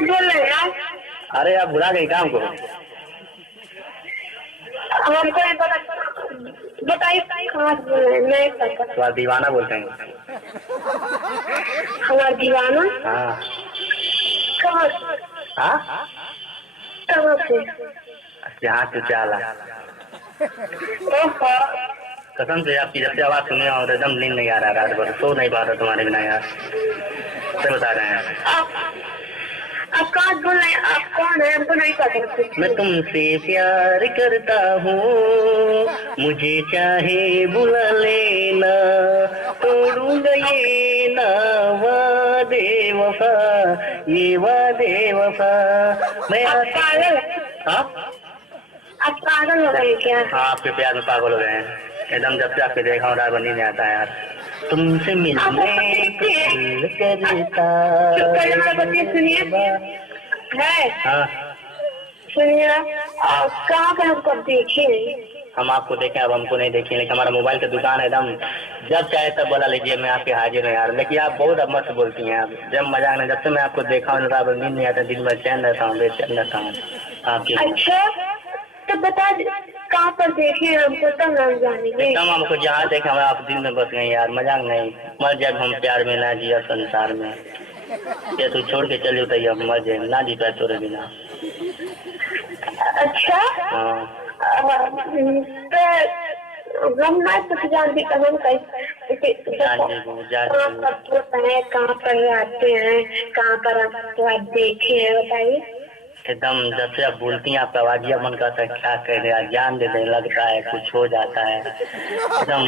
बोल रहे हैं यार? अरे आप बुला गई काम को। हमको नहीं पता, बताइए कहाँ से बोल रहे हैं? नहीं पता। तो आप दीवाना बोलते हैं? हमारा दीवाना? हाँ। कहाँ से? हाँ कहाँ से? यहाँ से चाला। कसम से आपकी जब से आवाज सुने और एकदम नींद नहीं आ रहा, रात भर सो नहीं पा रहा तुम्हारे बिना यार, से बता रहे हैं। आप कहाँ बोल रहे हैं? आप कौन है? हमको नहीं पता। मैं तुमसे प्यार करता हूँ, मुझे चाहे बुला लेना, तोड़ूंगा ये ना वादे वफा, ये वादे वफा। मैं पागल? हाँ आप पागल हो गए क्या? हाँ, आपके प्यार में पागल हो गए हैं एकदम। जब से आपके देखा हूँ रात भर नींद नहीं आता है यार। तुमसे मिलने को दिल करता। सुनिए है, हाँ सुनिए कहाँ पे हमको देखे? हम आपको देखें, अब हमको नहीं देखें, लेकिन हमारा मोबाइल की दुकान है एकदम, जब चाहे तब बोला लीजिए, मैं आपके हाजिर हूँ यार। लेकिन आप बहुत अब मस्त बोलती हैं आप, जब मजाक नहीं। जब से मैं आपको देखा हूँ रात भर नींद नहीं आता, दिन भर चैन रहता हूँ, बेचैन रहता हूँ आपके। अच्छा तो बता कहाँ पर देखे हमको, तब हम जानेंगे। एकदम हमको जहाँ देखे हमें आप दिल में बस गए यार, मजाक नहीं। मर जाए हम प्यार में ना जिया संसार में, ये तू छोड़ के चली उतरी, अब मर जाए ना जी पाए तोरे बिना। अच्छा हाँ तो हम ना कुछ जानते, हम कहाँ पर आते हैं, कहाँ पर आप देखे हैं, बताइए। एकदम जब से आप बोलती हैं आपका आवाजिया मन करता है क्या कह रहे हैं, जान दे देने लगता है, कुछ हो जाता है एकदम।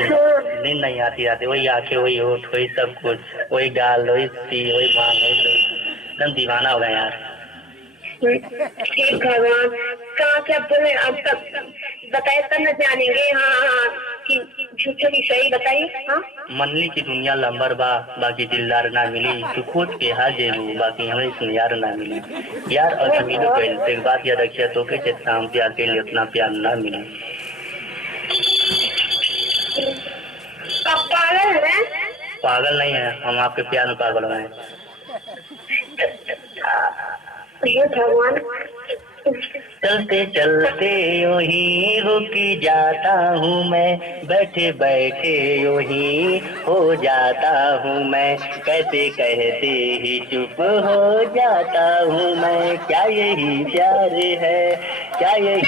नींद नहीं आती आती, वही आंखें, वही होठ, वही सब कुछ, वही गाल, वही सी, वही बांग, वही एकदम दीवाना हो गया यार। ठीक भगवान, कहाँ क्या बोले अब तक बताइए तब न जानेंगे। हाँ हाँ कि झूठे की सही बताइए। हाँ मनली की दुनिया लंबर बा, बाकी दिलदार ना मिली, तू खोज के हार जेबू, बाकी हमें सुनियार ना मिली यार। और मिलो पहले एक बात याद रखिए, तो के शाम प्यार के लिए उतना प्यार ना मिले। पागल है? पागल नहीं है, हम आपके प्यार में पागल हैं। भगवान चलते चलते यूं ही रुक जाता हूँ मैं, बैठे बैठे यूं ही हो जाता हूँ मैं, कहते कहते ही चुप हो जाता हूँ मैं। क्या यही प्यार है, क्या यही